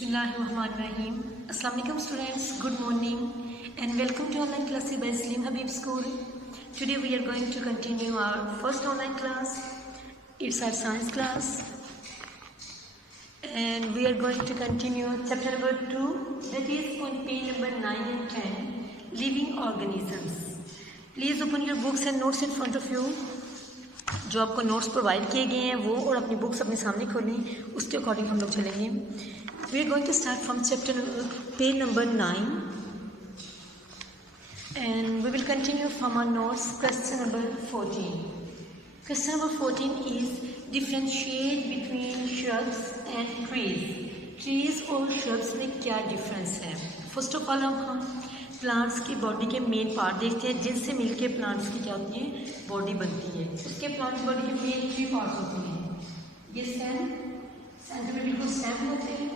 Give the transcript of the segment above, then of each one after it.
Bismillahirrahmanirrahim. Assalamu alaikum students, good morning and welcome to online classes by Slim Habib School. Today we are going to continue our first online class. It's our science class and we are going to continue chapter number 2, that is on page number 9 and 10, living organisms. Please open your books and notes in front of you. जो आपको notes provide किए गए हैं वो और अपनी books अपने सामने खोलें, उसके अकॉर्डिंग हम लोग चलेंगे. We are going to start from chapter page number 9 and we will continue from our notes. Question number 14. Question number 14 is differentiate between shrubs and trees और श्रब्स में क्या डिफरेंस है. फर्स्ट ऑफ ऑल हम plants की body के main part देखते हैं जिनसे मिलके प्लांट्स की क्या होती है, बॉडी बनती है. उसके प्लांट की बॉडी के मेन 3 पार्ट्स होते हैं. ये स्टेम, सेंटर में बिल्कुल स्टेम होते हैं.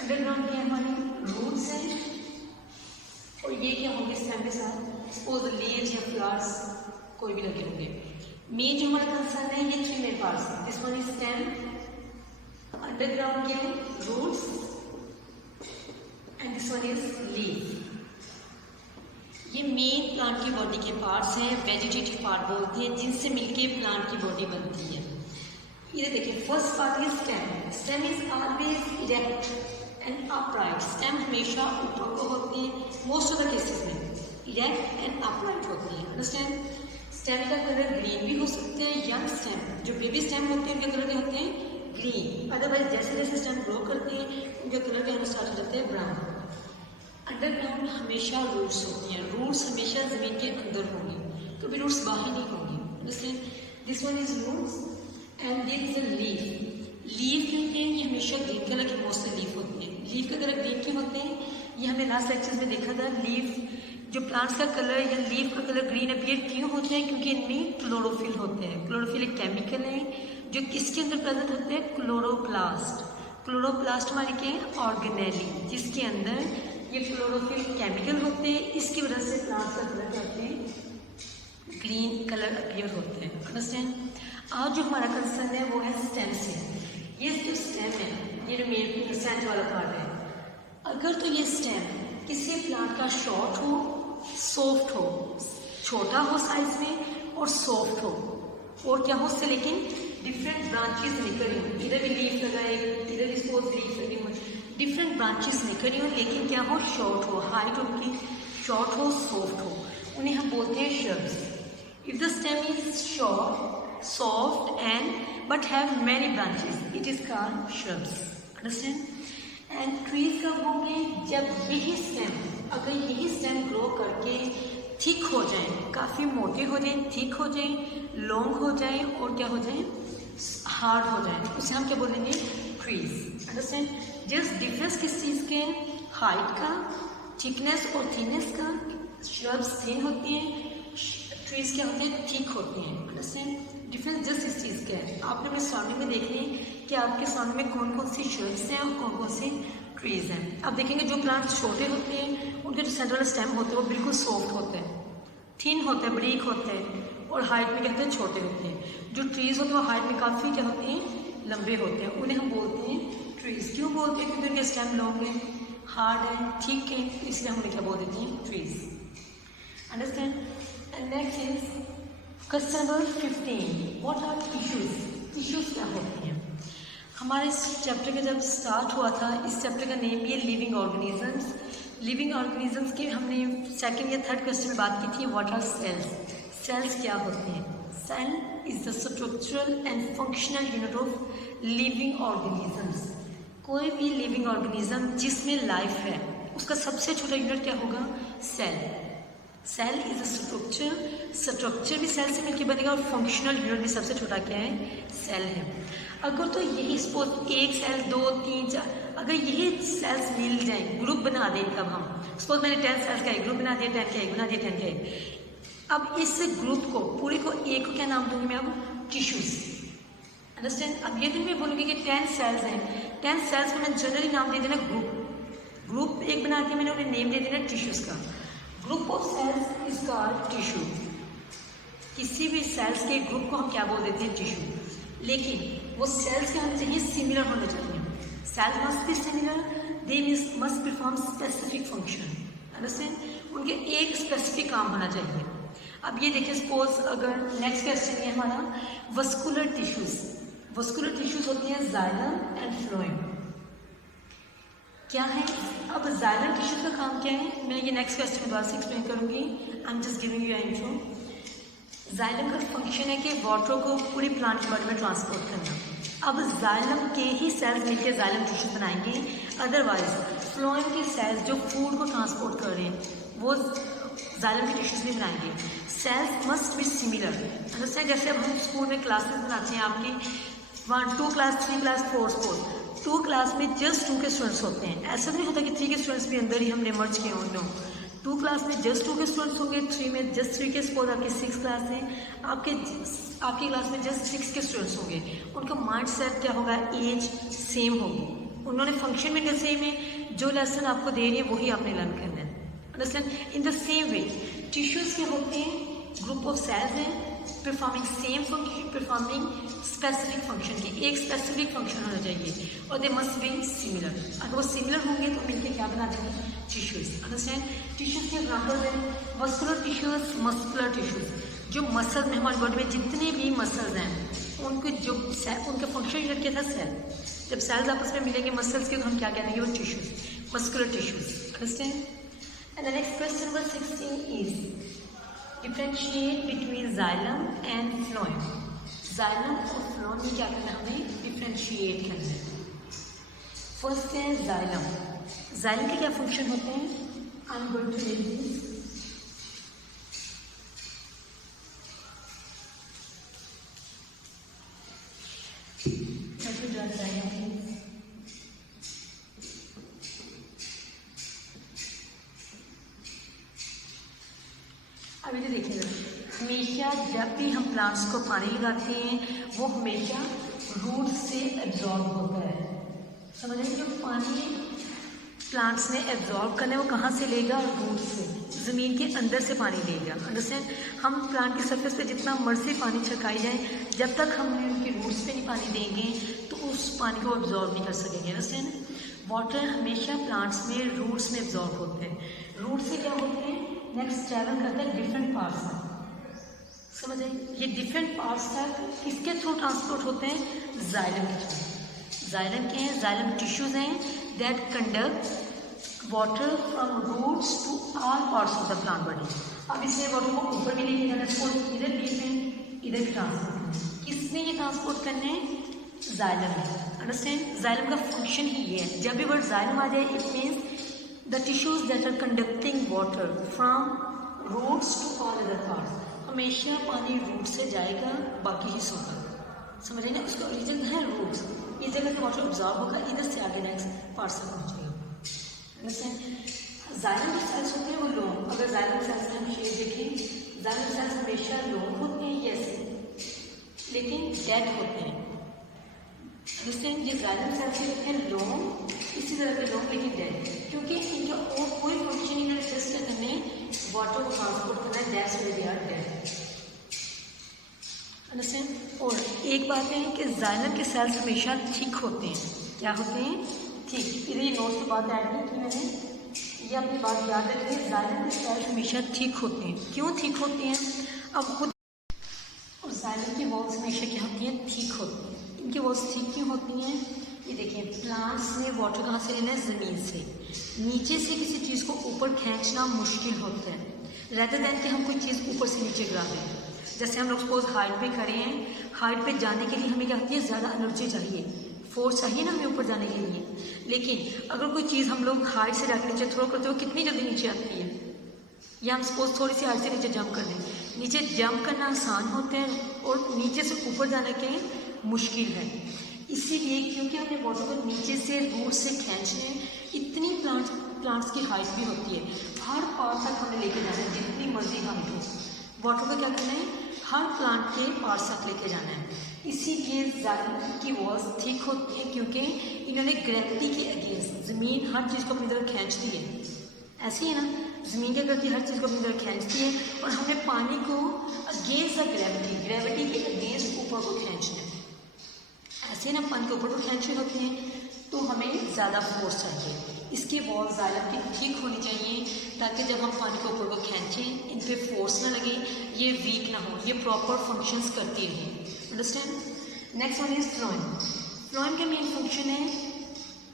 अंडरग्राउंड के हमारे रूट्स हैं और ये क्या होंगे स्टेम के साथ, सपोज लीव्स या फ्लावर्स कोई भी लगे होंगे. मेन जो हमारा कंसर्न है ये 3 मेन पार्ट्स हैं. This one is stem, underground के roots and this one is leave. ये मेन प्लांट की बॉडी के पार्ट्स हैं, वेजिटेटिव पार्ट बोलते हैं, जिनसे मिलके प्लांट की बॉडी बनती है. ये देखिए first part is stem. Stem is always erect and upright. Stem हमेशा ऊपर को होते हैं, मोस्ट ऑफ द केसेस में इरेक्ट एंड अपराइट होती है. अंडरस्टैंड. स्टेम का कलर ग्रीन भी हो सकते हैं. यंग स्टेम जो बेबी स्टेम होते हैं उनके कलर क्या होते हैं, ग्रीन. अदरवाइज जैसे जैसे स्टेम ग्रो करते हैं उनके कलर क्या होना स्टार्ट हो जाते हैं, ब्राउन. अंडरग्राउंड हमेशा रूट्स होती हैं. रूट्स हमेशा जमीन के अंदर होंगी, कभी रूट्स बाहर नहीं होंगी. जैसे this one is roots and this is a leaf. Leaf कहते हैं ये हमेशा ग्रीन कलर के मोस्ट लीफ होते हैं. लीफ का कलर ग्रीन क्यों होते हैं, ये हमने लास्ट लेक्चर में देखा था. लीफ जो प्लांट्स का कलर या लीफ का कलर ग्रीन अपीयर क्यों होते हैं, क्योंकि इनमें क्लोरोफिल होते हैं. क्लोरोफिल एक केमिकल है जो किसके अंदर प्रेजेंट होते हैं, क्लोरोप्लास्ट. क्लोरोप्लास्ट हमारे क्या है, ऑर्गेनेली, जिसके अंदर ये क्लोरोफिल केमिकल होते हैं. इसकी वजह से प्लांट्स का कलर करते हैं ग्रीन कलर अपीयर होते हैं. अंडरस्टैंड. आज जो हमारा कंसर्न है वो है स्टेम से. ये जो स्टेम है ये जो मेन सेंटर वाला पार्ट है, अगर तो ये स्टेम किसी प्लांट का शॉर्ट हो, सॉफ्ट हो, छोटा हो साइज में और सॉफ्ट हो और क्या हो उससे लेकिन डिफरेंट ब्रांचेस निकली हो, इधर भी लीफ लगाए, इधर भी सपोज लीफ लगी हो, डिफरेंट ब्रांचेस निकली हो, लेकिन क्या हो, शॉर्ट हो, हाइट उनकी शॉर्ट हो, सॉफ्ट हो, उन्हें हम बोलते हैं shrubs. If the stem is short, soft and but have many branches, it is called shrubs. Understand. And trees कब होंगे, जब यही स्टेम, अगर यही स्टेम ग्रो करके थिक हो जाए, काफ़ी मोटे हो जाए, थिक हो जाए, लॉन्ग हो जाए और क्या हो जाए, हार्ड हो जाए, उसे हम क्या बोलेंगे, ट्रीज. अंडरस्टैंड. जस्ट डिफरेंस किस चीज़ के, हाइट का, थिकनेस और थिननेस का. श्रब्स थिन होती हैं, ट्रीज क्या होते हैं, थिक होते हैं. अंडरस्टैंड. डिफरेंस जस्ट इस चीज़ का है. आपने अपने सराउंडिंग में देख लें कि आपके सराउंडिंग में कौन कौन सी श्रब्स हैं और कौन कौन से ट्रीज हैं. अब देखेंगे जो प्लांट्स छोटे होते हैं उनके जो सेंट्रल स्टेम होते हैं वो बिल्कुल सॉफ्ट होते हैं, थिन होते हैं, बारीक होते हैं और हाइट में कहते हैं छोटे होते हैं. जो ट्रीज होते हैं वो हाइट में काफ़ी क्या होते हैं, लंबे होते हैं. उन्हें हम बोलते हैं ट्रीज. क्यों बोलते हैं, क्योंकि उनके स्टेम लॉन्ग है, हार्ड है, थिक है, इसलिए हम उन्हें क्या बोल देते हैं, trees. Understand. And next is question number 15. What are tissues. Tissues क्या होती हैं. हमारे इस चैप्टर का जब स्टार्ट हुआ था, इस चैप्टर का नेम भी है लिविंग ऑर्गेनिजम्स. लिविंग ऑर्गेनिजम्स की हमने सेकंड या थर्ड क्वेश्चन में बात की थी, व्हाट आर सेल्स. सेल्स क्या होते हैं. Cell is the structural and functional unit of living organisms. कोई भी लिविंग ऑर्गेनिज्म जिसमें लाइफ है उसका सबसे छोटा यूनिट क्या होगा, cell. Cell is a structure. Structure भी सेल से मिलकर बनेगा और फंक्शनल यूनिट भी सबसे छोटा क्या है, सेल है. अगर तो यही सपोज एक सेल, 2, 3, 4, अगर यही सेल्स मिल जाए, ग्रुप बना दें, तब हम सपोज मैंने 10 सेल्स का एक ग्रुप बना दिया, 10 का एक बना दिया, 10 का एक. अब इस ग्रुप को पूरे को एक को क्या नाम दूंगी मैं, अब टिश्यूज. अंडरस्टैंड. अब ये दिन मैं बोलूँगी कि 10 सेल्स हैं, 10 सेल्स को मैंने जनरली नाम दे देना ग्रुप. ग्रुप एक बना के मैंने उन्हें नेम दे देना टिश्यूज का. Group of cells is called tissue. किसी भी सेल्स के ग्रुप को हम क्या बोल देते हैं, टिश्यू. लेकिन वो सेल्स के होने चाहिए सिमिलर होने चाहिए. Cells must be similar, they must perform specific function, understand, उनके एक स्पेसिफिक काम होना चाहिए। अब ये देखिए सपोज अगर नेक्स्ट क्वेश्चन है हमारा वस्कुलर टिश्यूज। वस्कुलर टिश्यूज होते हैं जाइलम एंड फ्लोएम। क्या है? अब जाइलम टिश्यूज का काम क्या है, मैं ये नेक्स्ट क्वेश्चन के बाद से एक्सप्लेन करूंगी। I am just giving you intro. Xylem का फंक्शन है कि वाटर को पूरी प्लांट के बॉडी में ट्रांसपोर्ट करना। अब जाइलम के ही सेल्स मिलकर जाइलम टिश्यूज बनाएंगे, अदरवाइज फ्लोएम के सेल्स जो फूड को ट्रांसपोर्ट कर रहे हैं वो जाइलम के टिश्यूज नहीं बनाएंगे। Cells must be similar, understand. जैसे अब हम स्कूल में क्लासेस बनाते हैं आपकी 1, 2 क्लास 3 क्लास 4 4 2 क्लास में जस्ट 2 के स्टूडेंट्स होते हैं। ऐसा नहीं होता कि 3 के स्टूडेंट्स भी अंदर ही हमने मर्ज किए हों। 2 क्लास में जस्ट 2 के स्टूडेंट्स होंगे, 3 में जस्ट 3 के। सपोज आपकी 6 क्लास है, आपकी क्लास में जस्ट 6 के स्टूडेंट्स होंगे। उनका माइंड सेट क्या होगा, एज सेम होगी, उन्होंने फंक्शन में क्या सेम है, जो लेसन आपको दे रही है वही आपने लर्न करना है, understand. In the same way tissues के होते हैं, ग्रुप ऑफ सेल्स हैं performing same function, performing specific function की, एक स्पेसिफिक फंक्शन होना चाहिए और दे मस्ट बी सिमिलर। अगर वो सिमिलर होंगे तो मिलकर क्या बना देंगे, टिश्यूज, अंडरस्टैंड। टिश्यूज के एग्जाम्पल हैं मस्कुलर टिश्यूज, मस्कुलर टिश्यूज। जो मसल्स में हमारी बॉडी में जितने भी मसल्स हैं उनके जो उनका फंक्शन यूनिट क्या था, सेल। जब सेल्स आपस में मिलेंगे मसल्स के तो हम क्या कहेंगे, वो tissues, muscular tissues, understand. And the next question number 16 is differentiate between xylem and phloem. Xylem और फ्लोएम में क्या करना है, हमें डिफ्रेंशिएट करना है। फर्स्ट है जाइलम। जाइलम के क्या फंक्शन होते हैं, I am going to read this. अभी तो देखिएगा, हमेशा जब भी हम प्लांट्स को पानी लगाते हैं वो हमेशा रूट से एब्जॉर्ब होता है, समझ रहे हैं। जो पानी प्लांट्स ने एब्जॉर्ब करना है वो कहाँ से लेगा, रूट से, ज़मीन के अंदर से पानी लेगा, अंडरस्टैंड। हम प्लांट की सरफेस पे जितना मर्जी पानी छिड़काई जाए, जब तक हम उनकी रूट्स पे नहीं पानी देंगे तो उस पानी को एब्जॉर्ब नहीं कर सकेंगे, अंडरस्टैंड। वाटर हमेशा प्लांट्स में रूट्स में एब्जॉर्ब होते हैं। रूट से क्या होते हैं, नेक्स्ट ट्रैवल करते हैं डिफरेंट पार्ट्स तक, समझ आए। ये डिफरेंट पार्ट्स तक किसके थ्रू ट्रांसपोर्ट होते हैं, जाइलम के थ्रू। जाइलम के हैं, जाइलम टिश्यूज हैं that conduct water from roots to all parts of the plant body. अब इसमें वाटर को ऊपर भी लेके जाना है, इधर बीच में इधर भी ट्रांसपोर्ट करना है। किसने ये ट्रांसपोर्ट करने हैं, जाइलम है, अंडरस्टैंड। जाइलम का फंक्शन ही ये है। जब भी वर्ड जाइलम आ जाए it means the tissues that are conducting water from roots to all other parts। हमेशा पानी रूट से जाएगा बाकी हिस्सों तक, समझ रहे ना। उसका रीजन है रूट्स, इस जगह से वाटर ऑब्जॉर्व होगा, इधर से आगे नेक्स्ट पार्ट्स तक पहुँचेगा, अंडरस्टैंड। जाइलम जो सेल्स होते हैं वो लॉन्ग, अगर जाइलम सेल्स में हम शेप देखें, जाइलम सेल्स हमेशा लॉन्ग होते हैं ये ऐसे, लेकिन डेड होते हैं, अंडरस्टैंड। ये जाइलम सेल्स होते हैं लॉन्ग, इसी तरह के लॉन्ग लेकिन डेड, क्योंकि इनका और कोई फंक्शन इन्हें जस्ट करने वाटर को ट्रांसपोर्ट करना है, that's why they are dead, understand. और एक बात है कि जाइलम के सेल्स हमेशा थिक होते हैं, क्या होते हैं, थिक। इधर ये नोट्स की बात ऐड नहीं की मैंने, ये अपनी बात याद रखिए, जाइलम के सेल्स हमेशा थिक होते हैं। क्यों थिक होते हैं, अब खुद। और जाइलम की वॉल्स हमेशा क्या होती हैं, थिक होती हैं। इनकी वॉल्स थिक क्यों होती हैं, ये देखिए, प्लांट्स ने वाटर कहाँ से लेना है, ज़मीन से। नीचे से किसी चीज़ को ऊपर खींचना मुश्किल होता है, रेदर दैन कि हम कोई चीज़ ऊपर से नीचे गिरा दें। जैसे हम लोग सपोज हाइट पे खड़े हैं, हाइट पे जाने के लिए हमें क्या होती है, ज़्यादा एनर्जी चाहिए, फोर्स चाहिए ना हमें ऊपर जाने के लिए। लेकिन अगर कोई चीज़ हम लोग हाइट से जाकर नीचे थ्रो करते हो, कितनी जल्दी नीचे आती है। या हम सपोज थोड़ी सी हाइट से नीचे जंप कर दें, नीचे जंप करना आसान होता है और नीचे से ऊपर जाने के मुश्किल है। इसीलिए क्योंकि हमने वाटर को नीचे से रूट से खींचने हैं, इतनी प्लांट्स की हाइट भी होती है, हर पार्ट तक हमें लेके जाना है, जितनी मर्जी हाइट हो। वाटर को क्या करना है, हर प्लांट के पार्ट्स तक लेके जाना है। इसीलिए जाइलम की वॉल्स थिक होती है, क्योंकि इन्होंने ग्रेविटी के अगेंस्ट, ज़मीन हर चीज़ को अपनी तरफ खींचती है, ऐसे ही ना, ज़मीन क्या करती है, हर चीज़ को अपनी तरफ खींचती है, और हमने पानी को अगेंस्ट द ग्रेविटी के अगेंस्ट ऊपर को खींचना है, ऐसे ना पानी के ऊपर को खींचे होते हैं। तो हमें ज़्यादा फोर्स चाहिए। इसके वॉल ज़्यादा ठीक होनी चाहिए ताकि जब हम पानी के ऊपर को खींचें इन पे फोर्स ना लगे, ये वीक ना हो, ये प्रॉपर फंक्शंस करती रहें। Understand. Next one is phloem. Phloem का मेन फंक्शन है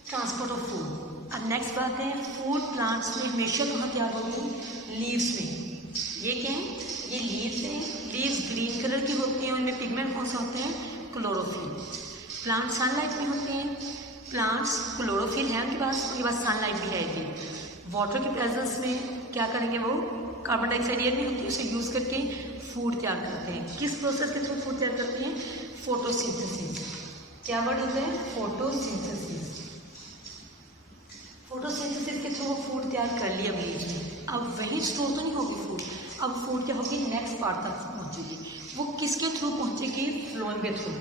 ट्रांसपोर्ट ऑफ फूड। अब नेक्स्ट बात है फूड प्लांट्स में हमेशा कहाँ तैयार होती है? लीव्स में। ये क्या है? ये लीव्स हैं। लीव्स ग्रीन कलर की होती हैं, उनमें पिगमेंट कौन सा होते हैं? क्लोरोफिल। प्लांट सनलाइट में होते हैं। प्लांट्स क्लोरोफिल है उनके पास सनलाइट भी है। वाटर की प्रेजेंस में क्या करेंगे? वो कार्बन डाइऑक्साइड एयर में होती है, उसे यूज़ करके फूड तैयार करते हैं। किस प्रोसेस के थ्रू फूड तैयार करते हैं? फोटोसिंथेसिस। क्या वर्ड होता है? फोटोसिंथेसिस। फोटोसिंथेसिस के थ्रू वो फूड तैयार कर लिया लीव्स ने। अब वही स्टोर तो नहीं होगी फूड, अब फूड क्या होगी? नेक्स्ट पार्ट तक पहुँचेगी। वो किसके थ्रू पहुँचेगी? फ्लोएम के थ्रू।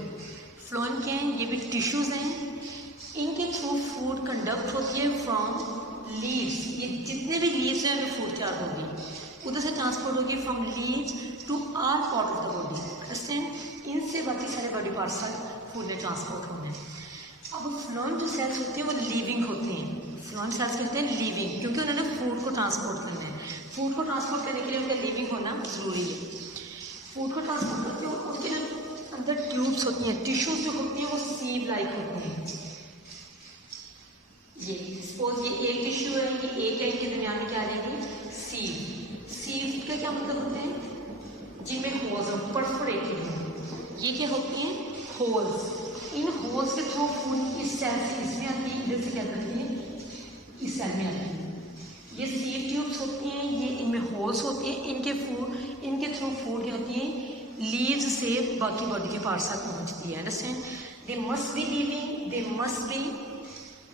फ्लोएम क्या है? ये भी टिश्यूज़ हैं, इनके थ्रू फूड कंडक्ट होती है फ्रॉम लीव्स। ये जितने भी लीव्स हैं उनमें फूड तैयार होगी, उधर से ट्रांसपोर्ट होगी from leaves to our part of the body. Understand. इनसे बाकी सारे बॉडी पार्ट्स तक फूड में ट्रांसपोर्ट होना है। अब फ्लोएम जो सेल्स होती हैं वो लिविंग होती हैं। फ्लोएम सेल्स कहते हैं लिविंग, क्योंकि उन्होंने फूड को ट्रांसपोर्ट करना है। फूड को ट्रांसपोर्ट करने के लिए उनका लिविंग होना ज़रूरी है। फूड को ट्रांसपोर्ट करते हैं, उनके अंदर ट्यूब्स होती हैं, टिश्यूज जो होती हैं वो सीव लाइक होती हैं। ये सपोज ये एक टिश्यू है, ये एक है, इनके दरमियान में क्या रहेगी? सीव। सीव का क्या मतलब होते हैं? जिनमें होल्स हो, परफोरेटेड हो। ये क्या होती हैं? होल्स। इन होल्स के थ्रू फूड इस सेल से इसमें आती है, इधर से क्या करती है? इस सेल में आती है। ये सीव ट्यूब्स होती हैं, ये इनमें होल्स होती हैं, इनके थ्रू फूड क्या होती है? लीव्स से बाकी बॉडी के पार्ट्स तक पहुँचती है। Understand. They must be living,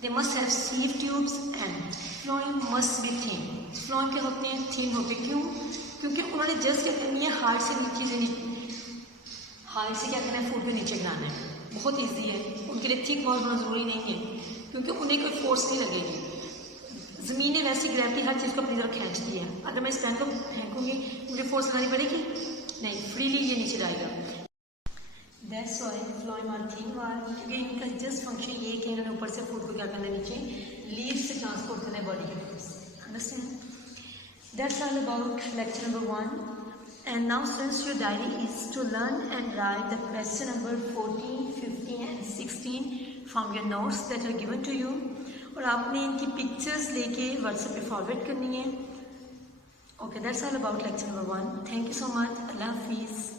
they must have sieve tubes and phloem must be thin। phloem क्या होते हैं? thin होते हैं। क्यों? क्योंकि उन्होंने जस्ट क्या करनी है? हार्ट से क्या करना है? फूड को नीचे गिराना है। बहुत ईजी है, उनके लिए थिक वॉल होना ज़रूरी नहीं है, क्योंकि उन्हें कोई फोर्स नहीं लगेगी। ज़मीन ने वैसी ग्रेविटी हर चीज़ को अपनी तरफ खींचती है। अगर मैं इस पेन को फेंकूँगी मुझे फोर्स लगानी पड़ेगी? नहीं, फ्रीली ये नीचे जाएगा। That's why phloem are thin wall, क्योंकि इनका जस्ट फंक्शन ये कि इन्होंने ऊपर से फूड को क्या करना है? नीचे लीव्स से ट्रांसपोर्ट करना है बॉडी के पास। Understand. That's all about lecture number 1। And now since your diary is to learn and write the question number 14, 15 and 16 from your notes that are given to you, और आपने इनकी pictures लेके WhatsApp पे forward करनी है। Okay, that's all about lecture number 1। Thank you so much. अल्लाह हाफिज़।